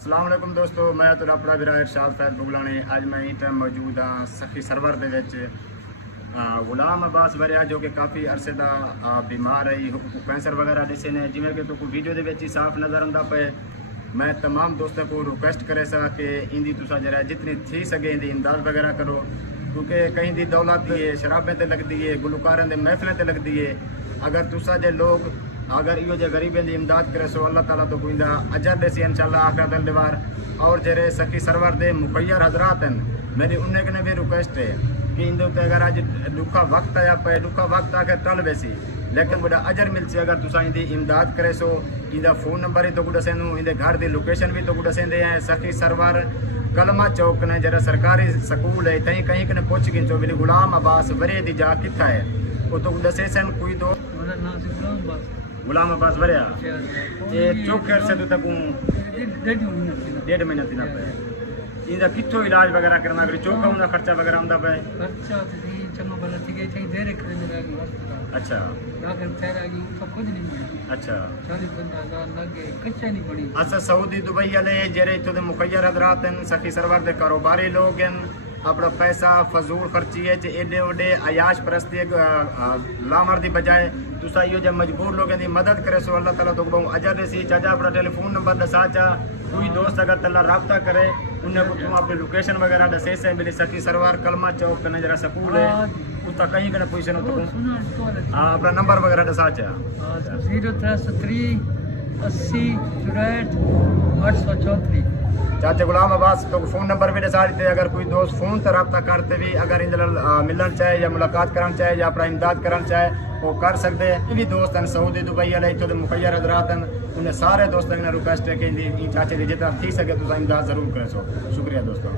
अस्सलाम वालेकुम दोस्तों, मैं तो अपना विरा इरशाद फैज बुगलाने। आज मैं इस टाइम मौजूद हाँ सखी सरवर दे विच। गुलाम अब्बास वरिया जो कि काफ़ी अरसे का बीमार है, कैंसर वगैरह दिसे ने, जिमें कि तो वीडियो के विच ही साफ नज़र आंदा पे। मैं तमाम दोस्तों को रिक्वेस्ट करे सा कि इंदी तुसा जरा जितनी थी सके इंदी इमदाद वगैरह करो, क्योंकि कहीं दी दौलत है शराबें ते लगती है, गुलकारें दे महफिलें ते लगती है। अगर तुसा जे लोग अगर इो जे गरीबें की इमदाद करे सो अल्लाह ताला तो कोई अजर देसी इंशाल्लाह आखिरत दे दीवार। और जेरे सखी सरवर दे मुखैर हजरात हैं, मेरी उन्हें कने भी रिक्वेस्ट है कि इंदे उत्ते अगर अज दुखा वक्त आया पे, दुखा वक्त आके टल वैसी, लेकिन बड़ा अजर मिलसी अगर तुसा इंदी इमदाद करे सो। इंदा फ़ोन नंबर ही तो को दसेंदू, इंदे घर की लोकेशन भी तो को दसेंदे हैं। सखी सरवर कलमा चौक ने जरा सरकारी स्कूल है, कहीं कहीं कने पुछ गिनचो भी गुलाम अब्बास वरे दी जा किथा है वो तो दसे सन कोई दो गुलाम अब्बास वरिया ये चौखेर से तो तक 1.5 महीना थी ना पे। इंदा किथों इलाज वगैरह करना अगर चौका उनका खर्चा वगैरह आंदा पे। खर्चा थी चलो भला थी गई थी देर खरीद लगी हॉस्पिटल। अच्छा लाकर तेरा की तो कुछ नहीं बनी। अच्छा 40-50,000 लग गए, कच्चा नहीं पड़ी। अच्छा सऊदी दुबई वाले जेरे इत्थों दे मुखैर हजरात हैं, सखी सरवर दे कारोबारी लोग हैं, अपना पैसा फजूल खर्ची है एडे ओडे अयाश परस्ती लामर दी बजाय तुसा यो जब मजबूर लोगों की मदद करे सो अल्लाह ताला तो बहुत अजर देसी। चाचा अपना टेलीफोन नंबर दसा चा, कोई दोस्त अगर तला रब्ता करे उन्हें को तुम अपनी लोकेशन वगैरह दसे से मिली सखी सरवर कलमा चौक कने जरा स्कूल है उता कहीं कने पोजीशन हो तो अपना नंबर वगैरह दसा चा। 0373 80 64 834। चाचे गुलाम अब्बास तो फ़ोन नंबर भी दसा देते, अगर कोई दोस्त फ़ोन पर रब्ता करते भी अगर इन मिलन चाहे या मुलाकात करना चाहे या अपना इमदाद करना चाहे वो कर सकते हैं। भी दोस्त हैं सऊदी दुबई वाले इतने मुखैर हजरात हैं, उन्हें सारे दोस्तों ने रिक्वेस्ट है कि चाचे की जितना थी सके तो इमदाद ज़रूर करें सो। शुक्रिया दोस्तों।